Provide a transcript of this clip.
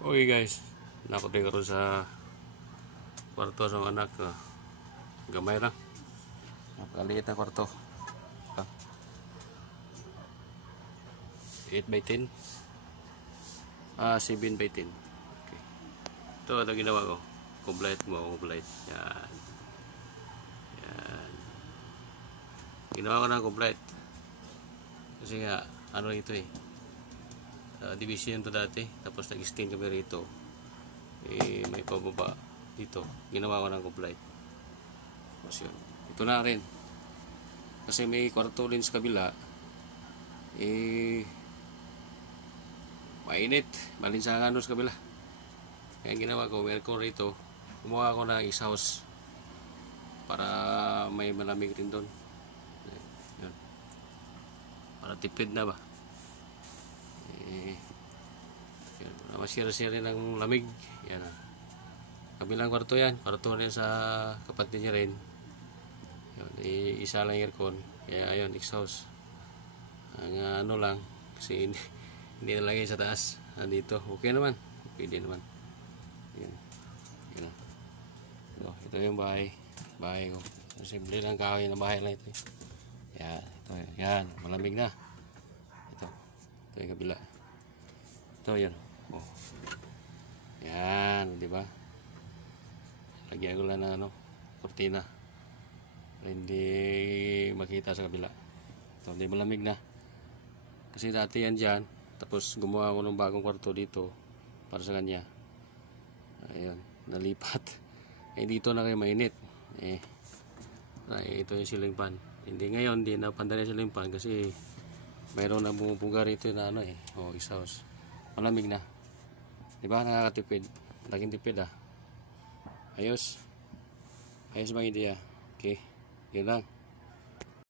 Okay guys, nakotin ko sa kwarto sa mga anak. Gamay lang. Napakaliit na kwarto. 8x10. 7x10. Okay. Ito ginawa ko. Complete mo. Complete. Yan. Yan. Ginawa ko na complete. Kasi nga, ano ito eh. Division to dati. Tapos nag-extend kami rito. May pababa dito. Ginawa ko ng complete. Tapos yun. Ito na rin. Kasi may kwarto rin sa kabila. Mainit. Malinsangan sa kabila. Kaya ginawa ko. Meron ko rito. Kumuha ko ng exhaust. Para may malamig rin doon. Yun. Para tipid na ba? Masira-sira ng lamig. Yan ah. Kabilang kwarto yan. Kwarto rin sa kapatid niya rin. Yun, isa lang aircon. Kaya ayun, exhaust. Ang ano lang. Kasi hindi nalagay sa taas. Dito. Okay naman. Pwede naman. Yan. Yan ah. So, ito yung bahay. Bahay ko. Simple lang kahoy na bahay lang ito. Yan. Ito. Yan. Malamig na. Ito. Ito yung kabila. Ito yun. Oh. Yan, di ba? Lagyan ko lang ng ano, kurtina. Hindi makita sa kabila. Ito, hindi malamig na. Kasi dati yan dyan. Tapos gumawa ko ng bagong kwarto dito para sa kanya. Ayun, nalipat. Dito na kayo mainit. Ito yung ceiling fan. Hindi ngayon, hindi na pandali yung ceiling fan kasi mayroon na bumubuga rito na ano exhaust. Malamig na. Diba? Nakakatipid. Laging tipid ah. Ayos. Ayos bang idea? Okay. Yun lang.